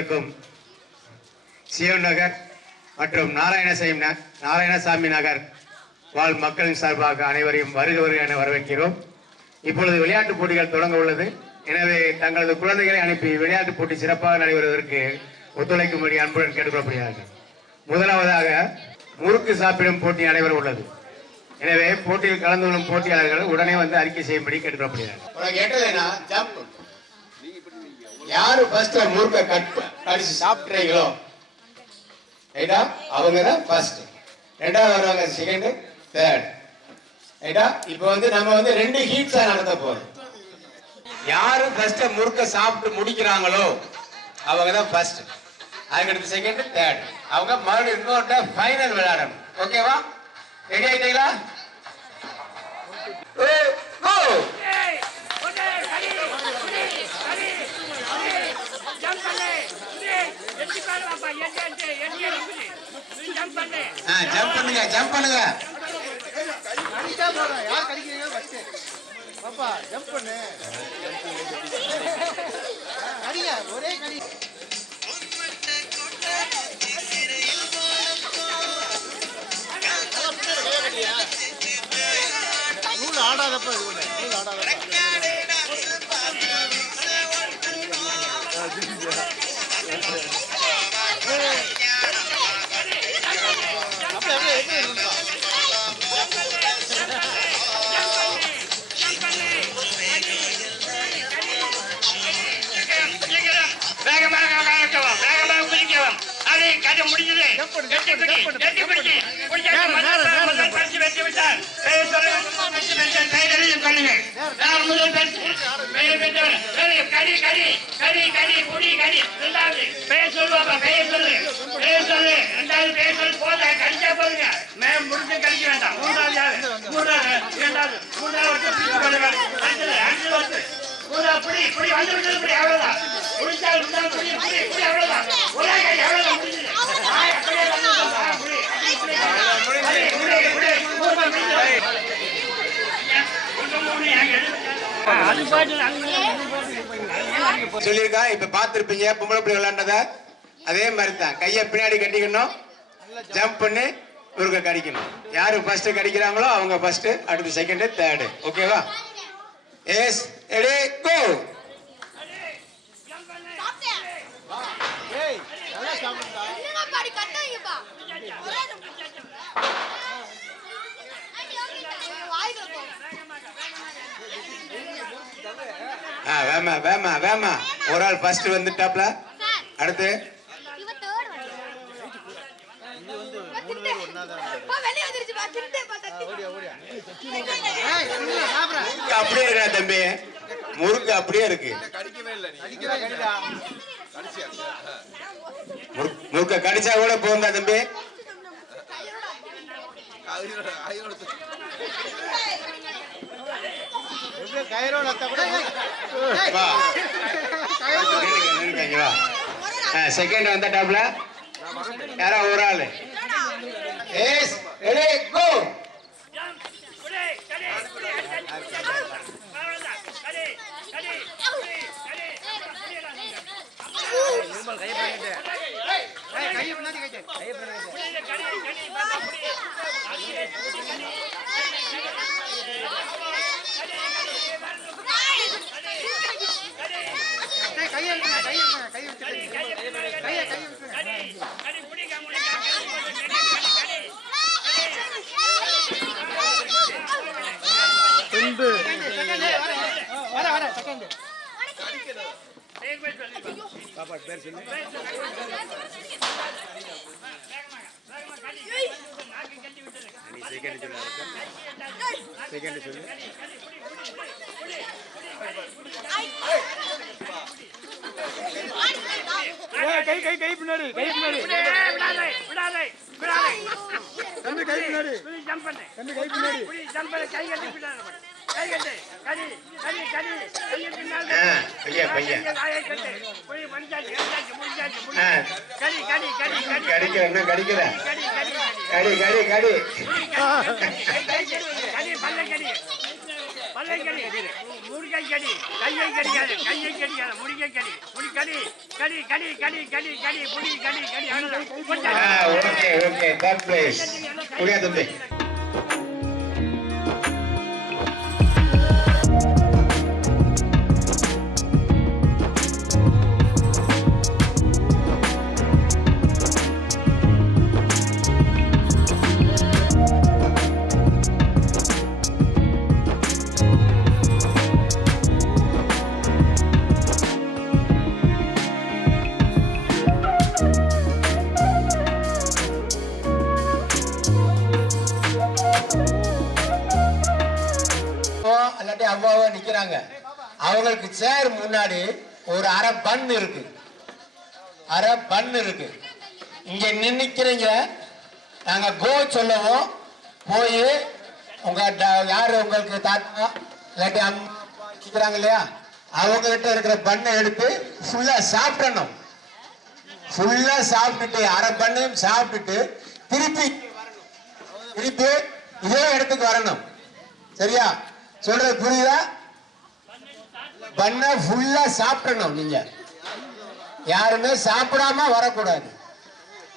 அனைவருக்கும் சியோன் நகர் மற்றும் நாராயணசாமி நகர் வாழ் மக்களின் சார்பாக அனைவரையும் வருக என வரவேற்கிறோம். இப்பொழுது விளையாட்டுப் போட்டிகள் தொடங்க உள்ளது. எனவே தங்களது குழந்தைகளை அனுப்பி விளையாட்டுப் போட்டி சிறப்பாக நடைபெறுவதற்கு ஒத்துழைக்கும்படி அன்புடன் கேட்டுக்கொள்ளப்படுகிறார்கள். முதலாவதாக முறுக்கு சாப்பிடும் போட்டி நடைபெற உள்ளது. எனவே போட்டியில் கலந்து கொள்ளும் போட்டியாளர்கள் உடனே வந்து அறிக்கை செய்யும்படி கேட்டுக்கொள்ளப்படுகிறார்கள். யாரு ஃபர்ஸ்ட் முறுக்க கடிச்சு சாப்பிட்றீங்களோ அவங்க தான் ஃபர்ஸ்ட். ரெண்டாவது வருவாங்க செகண்ட், தேர்ட். இப்போ வந்து நம்ம வந்து 2 ஹீட்ஸா நடத்த போறோம். யாரு ஃபர்ஸ்ட் முறுக்க சாப்பிட்டு முடிக்கிறாங்களோ அவங்க தான் ஃபர்ஸ்ட். அதுக்கடுத்து செகண்ட், தேர்ட். அவங்க மறுபடியும் இன்னொரு ஃபைனல் விளையாடணும். ஓகேவா? ரெடி ஆயிட்டீங்களா? ஜம்ப் பண்ணுங்க, ஜம்ப் பண்ணுங்க. யார் கடிக்கிறீங்க ஃபர்ஸ்ட்? பாப்பா ஜம்ப் பண்ணு. கடிங்க, ஒரே கடி. நூல் ஆடாதப்ப இது பண்ணு, நூல் ஆடாதப்ப. சொல்லிருக்கா. இப்ப பாத்துருப்பீங்க பொம்பளை பிள்ளை விளையாண்டத. அதே மாதிரி தான் கையை பின்னாடி கட்டிக்கணும், ஜம்ப் பண்ணி முறுக்க கடிக்கணும். யாரு ஃபர்ஸ்ட் கடிக்கிறாங்களோ அவங்க ஃபர்ஸ்ட், அடுத்து செகண்ட், தேர்ட். ஓகேவா? எஸ், ரெடி, கோ. வேமா வேமா வேமா. ஒரு ஆள் ஃபர்ஸ்ட் வந்துட்டாப்ல. அடுத்து அப்படியே இருக்கா தம்பி? முறுக்கு அப்படியே இருக்கு. முறுக்க கடிச்சா கூட போந்தா தம்பி? செகண்ட் வந்துட்டாப்ல. யாரா ஒரு ஆளு? எஸ், ரெடி, கோ. கை பின்னாடி, கை பின்னாடி. தம்பி கை பின்னாடி. தம்பி கை பின்னாடி. இல்லாட்டி அவ்வாவோ நிக்கிறாங்க. அவங்களுக்கு சேர் முன்னாடி ஒரு அரை பன் இருக்கு, அரை பன் இருக்கு. இங்க நின்னுக்கிறீங்க, நாங்க கோ சொல்லவும் போய் உங்க யாரு உங்களுக்கு தாத்தா இல்லாட்டி அம்மா நிக்கிறாங்க இல்லையா, அவங்க கிட்ட இருக்கிற பண்ணை எடுத்து ஃபுல்லா சாப்பிடணும். ஃபுல்லா சாப்பிட்டுட்டு அரை பண்ணையும் சாப்பிட்டுட்டு திருப்பி இதே இடத்துக்கு வரணும். சரியா? சொல்றது புரியுதா? பண்ண ஃபுல்லா சாப்பிடணும். நீங்க யாருமே சாப்பிடாம வரக்கூடாது.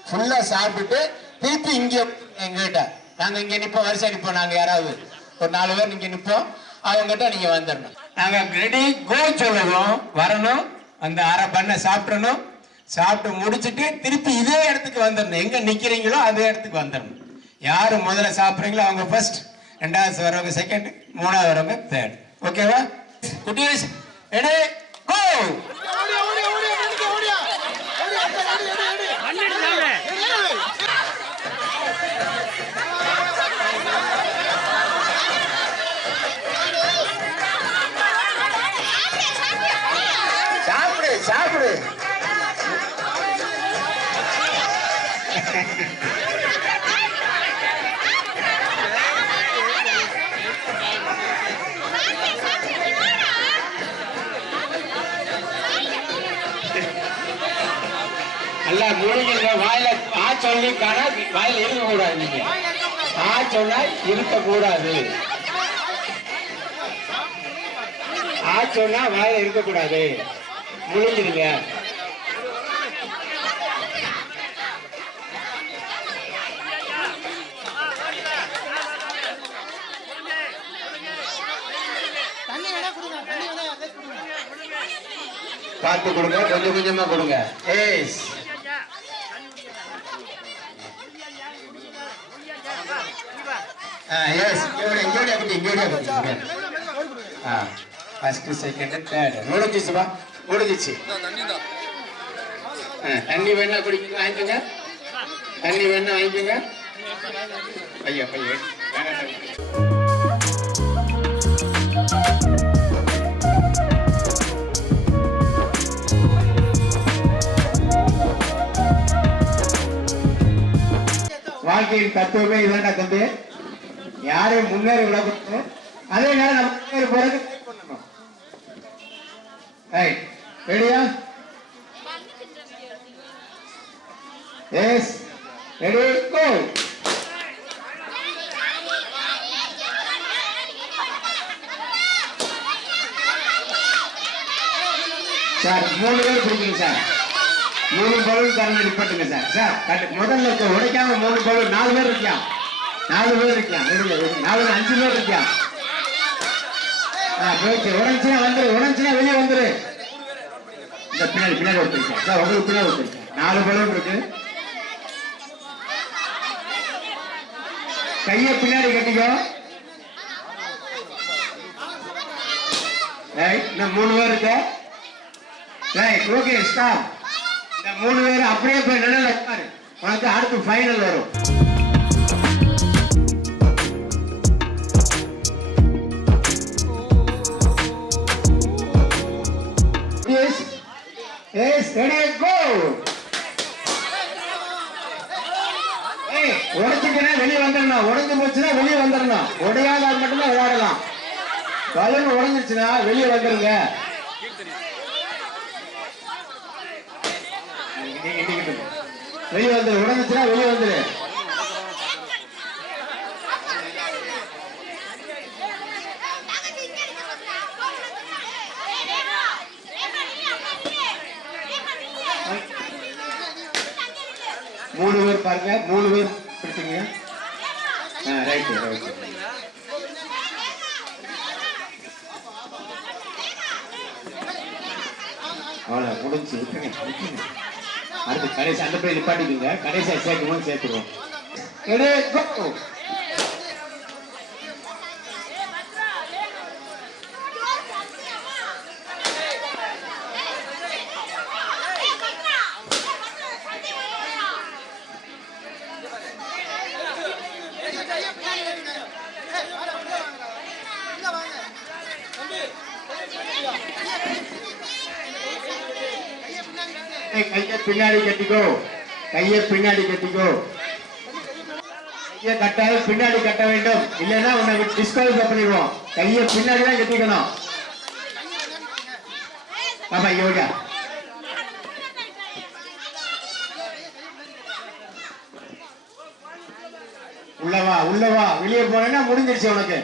ஃபுல்லா சாப்பிட்டுட்டு திருப்பி இங்க எங்கிட்ட நாங்க இங்க நிப்போம், வரிசை நிப்போம். நாங்க யாராவது ஒரு 4 பேர் நீங்க நிப்போம். அவங்க கிட்ட நீங்க வந்துடணும். நாங்க ரெடி கோ சொல்லணும், வரணும். அந்த அரை பண்ண சாப்பிடணும். சாப்பிட்டு முடிச்சுட்டு திருப்பி இதே இடத்துக்கு வந்துடணும். எங்க நிக்கிறீங்களோ அதே இடத்துக்கு வந்துடணும். யாரு முதல்ல சாப்பிடுறீங்களோ அவங்க ஃபர்ஸ்ட், ரெண்டாவது வரவங்க செகண்ட், மூணாவது வரவங்க தேர்ட். ஓகேவா? குட்டீஸ் ரெடி கோ. சாப்பிடு சாப்பிடு. நல்லா முழுங்க. வாயில ஆ சொல்லி வாயில இருக்க கூடாது. நீங்க ஆ சொன்னா இருக்க கூடாது. ஆ சொன்னா வாயில இருக்க கூடாது. முழுங்கிருங்க. பார்த்து கொடுங்க, கொஞ்சம் கொஞ்சமா கொடுங்க. எஸ் எஸ் இங்கோடியா குட்டி, இங்கோடியா குட்டி. ஃபர்ஸ்ட் செகண்ட் தேர்ட் முடிஞ்சிச்சுப்பா, முடிஞ்சிச்சு. தண்ணி வேணா குடிக்க வாங்கிக்கோங்க, தண்ணி வேணா வாங்கிக்கோங்க. ஐயா பையன் வாழ்க்கையின் தத்துவமே இதுதான்டா தம்பி. யாரையும் முன்னேறி விடக்கூடாது, அதே நேரம் நம்ம முன்னேறி போறது பண்ணணும். ரைட், ரெடியா? எஸ் ரெடி கோ. சார் 3 பேர் பிடிக்குங்க சார். 3 பலூன் கரண்ட் நிப்பட்டுங்க சார். சார் முதல்ல உடைக்காம 3 பலூன். 4 பேர் இருக்கியா? 4 பேர் இருக்கியா? 4 5 பேர் இருக்கியா? உடஞ்சுனா வந்துரு, உடஞ்சுனா வெளியே வந்துரு. இந்த பின்னாடி பின்னாடி ஒருத்தருக்கா சார், உங்களுக்கு பின்னாடி ஒருத்தருக்கா. 4 பலூன் இருக்கு. கைய பின்னாடி கட்டிக்கோ. ரைட், இன்னும் 3 பேர் இருக்கு. Right, okay stop. இந்த 3 பேர் அப்படியே போய் நிழல்ல உட்காரு. உனக்கு அடுத்து ஃபைனல் வரும். Yes yes ready go. உடைச்சிட்டா வெளியே வந்துடணும். உடைஞ்சு போச்சுன்னா வெளியே வந்துடணும். உடையாத மட்டும்தான் விளையாடலாம். பலூன் உடைஞ்சிருச்சுன்னா வெளியே வந்துருங்க. வெளியே வந்துரு. உடஞ்சிச்சுன்னா வெளியே வந்துரு. 3 பேர் பாருங்க, 3 பேர் பிடிச்சிங்க. Right right. அவ்வளோ முடிஞ்சு விட்டுருங்க. அடுத்து கடைசி அந்த போய் நிப்பாட்டிக்குங்க. கடைசியாக சேர்க்கணும்னு சேர்த்துருவோம். கையை பின்னாடி கட்டிக்கோ, கையை பின்னாடி கட்டிக்கோ. கையை கட்டாத பின்னாடி கட்ட வேண்டும், இல்லைன்னா உன்னை டிஸ்குவாலிஃபை பண்ணிடுவோம். கையை பின்னாடி தான் கட்டிக்கணும். ஆமா யோகா உள்ளவா உள்ளவா, வெளியே போனா முடிஞ்சிருச்சு உனக்கு.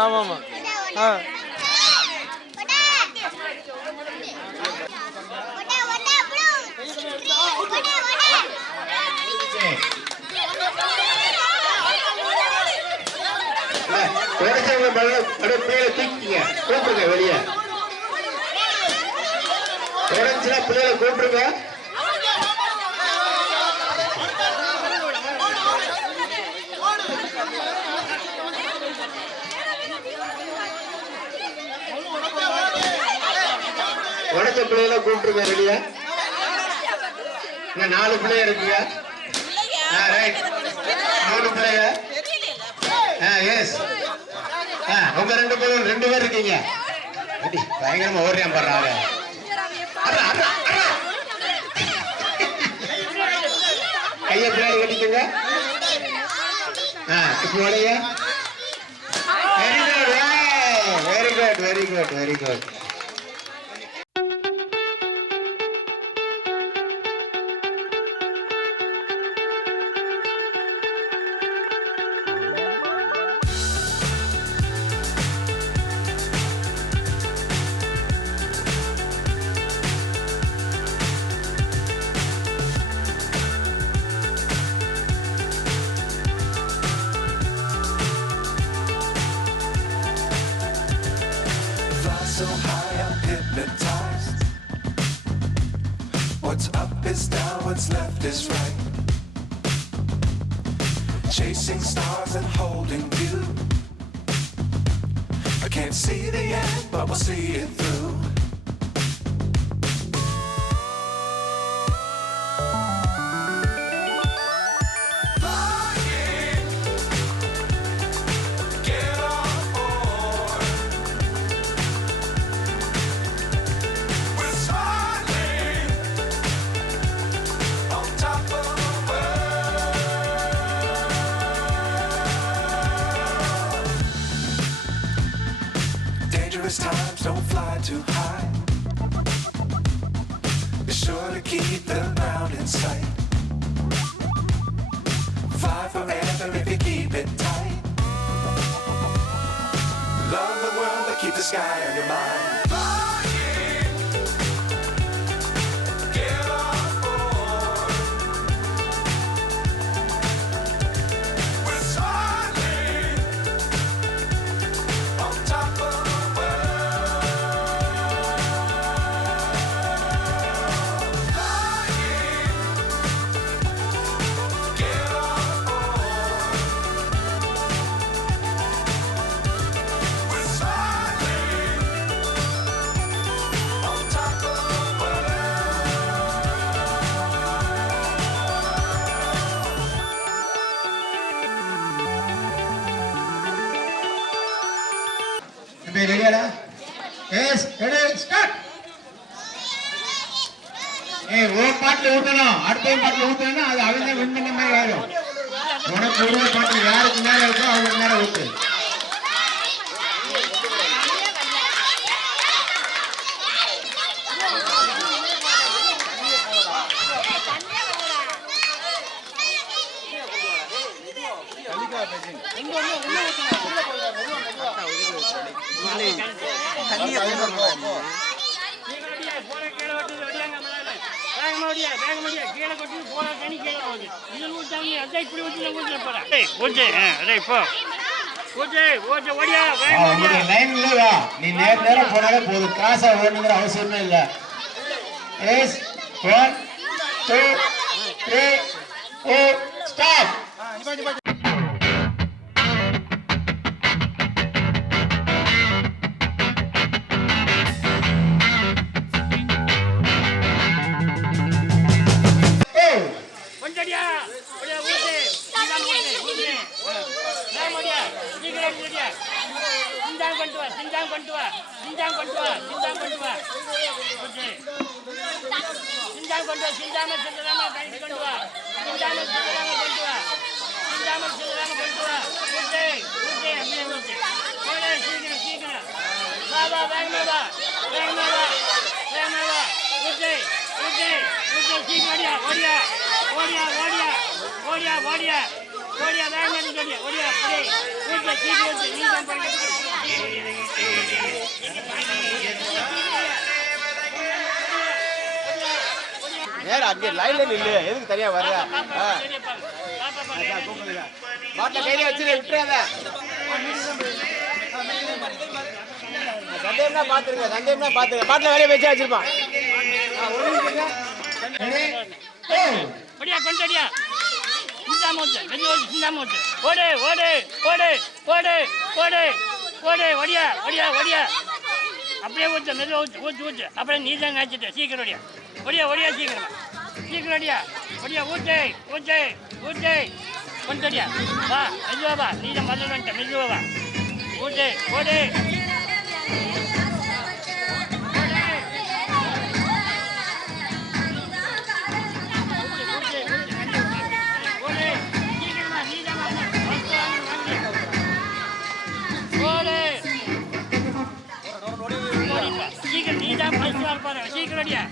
ஆமாமா கூப்பிடுங்க, வெளியே உடஞ்சுனா பிள்ளைகளை கூப்பிடுங்க. உடஞ்ச பிள்ளைகளை கூப்பிட்டுருங்க வெளியே. இன்னும் 4 பிள்ளைங்க இருக்குங்க. ரைட், 3 பிள்ளைங்க. எஸ், உங்க 2 பேரும் 2 பேர் இருக்கீங்க. பயங்கரமா ஓடுறான் பாடுறாங்க. கையை பின்னாடி கட்டிக்கோங்க. இப்போ உடைய. Very good very good very good. So high I'm hypnotized. What's up is down, what's left is right. Chasing stars and holding you. I can't see the end, but we'll see it through. Times don't fly too high. Be sure to keep the ground in sight. Fly forever if you keep it tight. Love the world but keep the sky on your mind. Okay ரெடியாடா yes ready start ஒரு bottle ஊற்றணும் அடுத்த பாட்டில் ஊற்றணும்னா அது அவங்க win பண்ண மாதிரி ஆயிடும் உனக்கு ஒரு பாட்டில் யாருக்கு மேலே இருக்கோ அவங்களுக்கு மேலே ஊற்று நீ நேரம் போனாலே போதும் கிராஸா ஓடணுங்கிற அவசியமே இல்லை எஸ் 1 2 3 4 ஸ்டாப் லைன்ல நில்லு எதுக்கு தனியா வர்ற பாட்டில கையில வச்சு விட்டுறாத சந்தேகம்னா பாத்துருங்க பாட்டில வேலையை வச்சு வச்சிருப்பான் அப்படியே ஊற்று மெதுவாக ஊற்று அப்படியே நீ தான் காய்ச்சிட்ட சீக்கிரம் ஒடியா சீக்கிரம் ஒடியா ஊற்று கொண்டடியா வா மெதுவா வா நீ தான் மதுரை வந்துட்ட மெதுவா வா ஓடு சீக்கிரம் நீ தான் ஃபர்ஸ்ட் வரப்பாரு சீக்கிரம் அடியா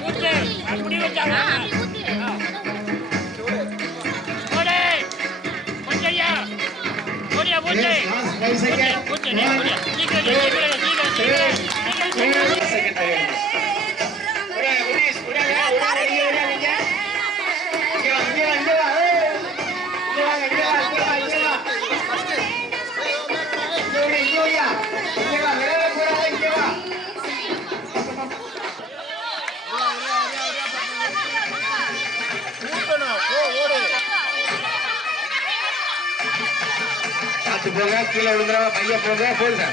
ஊற்று அப்படி வச்சாங்க போங்க கீழே விழுந்துடாம பைய போங்க போதுங்க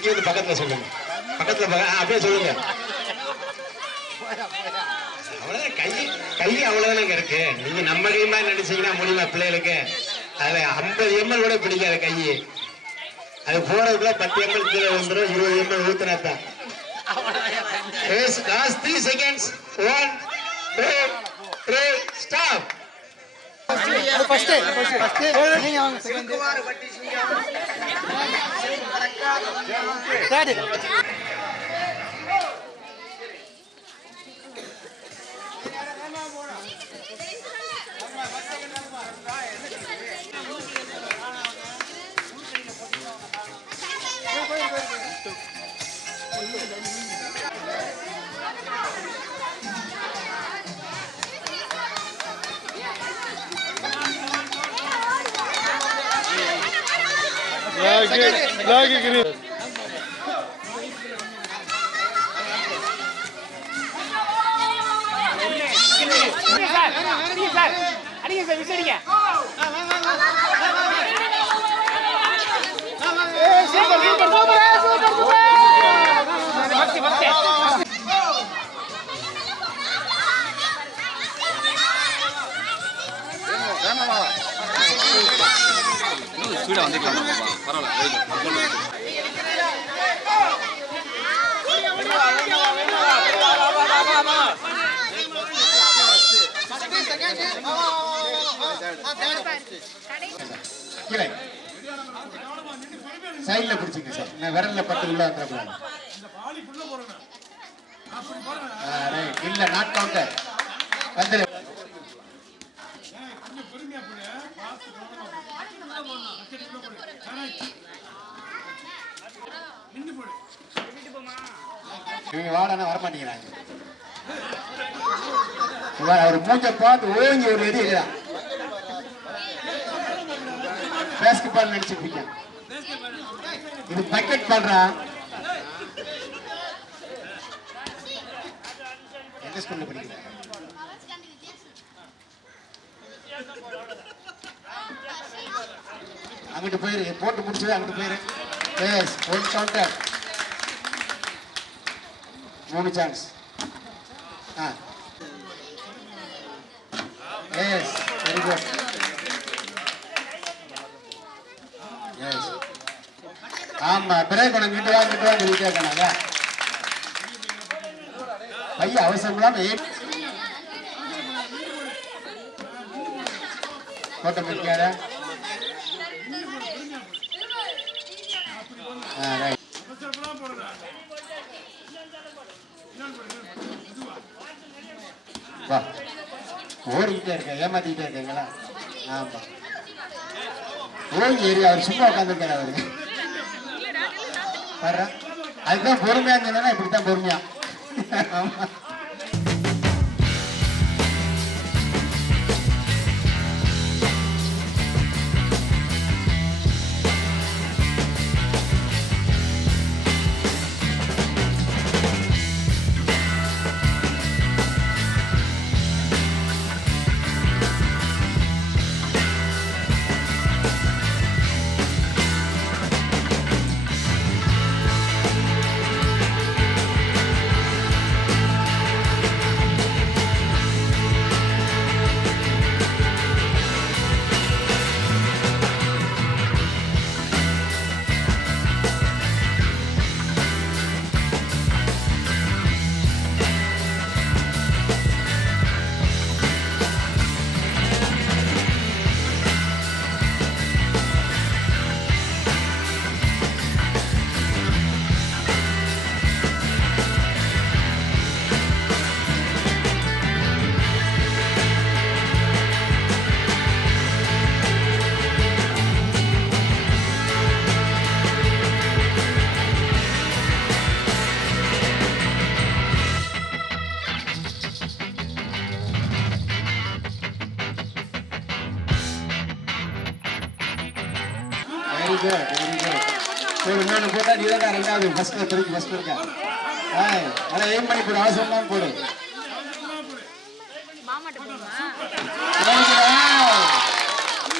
இங்கே பக்கத்துல சொல்லுங்க அப்படியே சொல்லுங்க அவ்வளவுதான் கை அவ்வளவுதான் இருக்கு நீங்க நம்ம கை மாதிரி நினைச்சீங்கன்னா முடியுமா பிள்ளைகளுக்கு அதுல 50 ml கூட பிடிக்காத கை அது போறதுக்குள்ள 10 ml கீழே வந்துடும் 20 ml ஊத்துனாத்தான் 3 seconds 1 2 3 stop ஃபர்ஸ்ட் நீங்க வாங்க செகண்ட் ரெடி அடிங்க சார் விசாரிங்க ஸ்பீடா வந்துக்கலாம் பரவாயில்ல. கீழே சைட்ல பிடிச்சிங்க சார். நான் விரல்ல பட்டு உள்ள வந்துடக்கூடாது. இல்ல நாட் கவுண்டர் வந்து இவங்க வாடனா வரமாட்டேங்கிறாங்க. அவர் மூஞ்ச பார்த்து ஓங்கி ஒரு எது இல்ல பேஸ்கெட் பால் நினைச்சிட்டு இருக்கேன். இது பக்கெட் பண்றான். எந்த ஸ்கூல்ல படிக்கிறேன்? அங்கிட்டு போயிரு, போட்டு முடிச்சது அங்கிட்டு போயிரு. Yes, one counter, 3 chance. Yes, very good. Yes, ஆமா பிரேக் உனக்கு கிட்ட வா சொல்லிட்டே இருக்காங்க. பையன் அவசரம் இல்லாம போட்ட முடிக்காத. வா, ஓடிக்கிட்டே இருக்க, ஏமாத்திக்கிட்டே இருக்கீங்களா? ஆமா, ஓங்கி ஏறி அவர் சும்மா உட்காந்துருக்காரு. அவருக்கு வர்ற அதுதான் பொறுமையா இருந்ததுன்னா இப்படித்தான் பொறுமையா. ஆமா, போட்டா நீ தான் ரெண்டாவது ஃபர்ஸ்ட் இருக்கா. அதை எய்ம் பண்ணி போடு, அவசரம் தான் போடு.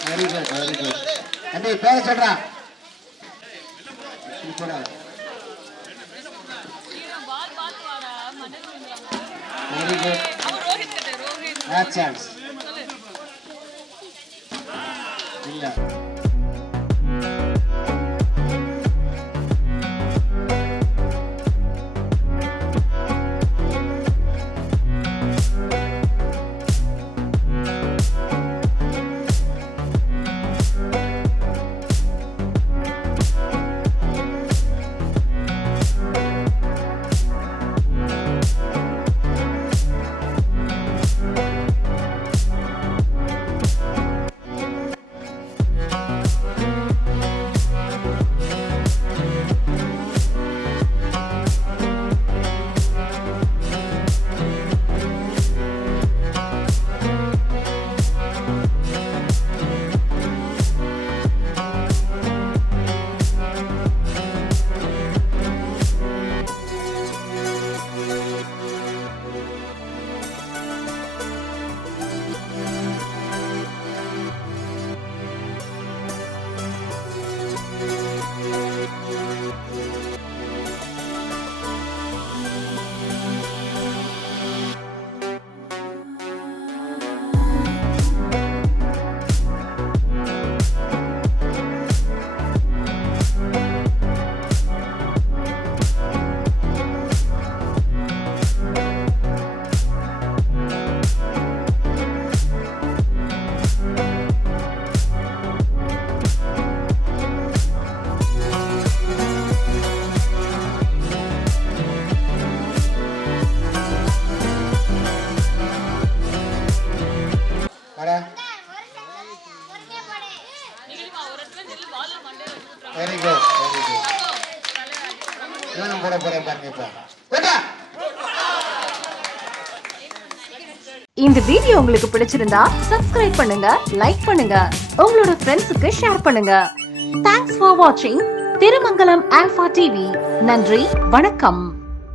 Very good, very good. தம்பி பேர சொல்றான். Very good. சான்ஸ் இல்ல. Very good very good. இவனும் போட போறேன் பாருங்க இப்ப. போடா. இந்த வீடியோ உங்களுக்கு பிடிச்சிருந்தா சப்ஸ்கிரைப் பண்ணுங்க, லைக் பண்ணுங்க, உங்களோட ஃப்ரெண்ட்ஸுக்கு ஷேர் பண்ணுங்க. தேங்க்ஸ் ஃபார் வாட்சிங் திருமங்கலம் ஆல்பா டிவி. நன்றி, வணக்கம்.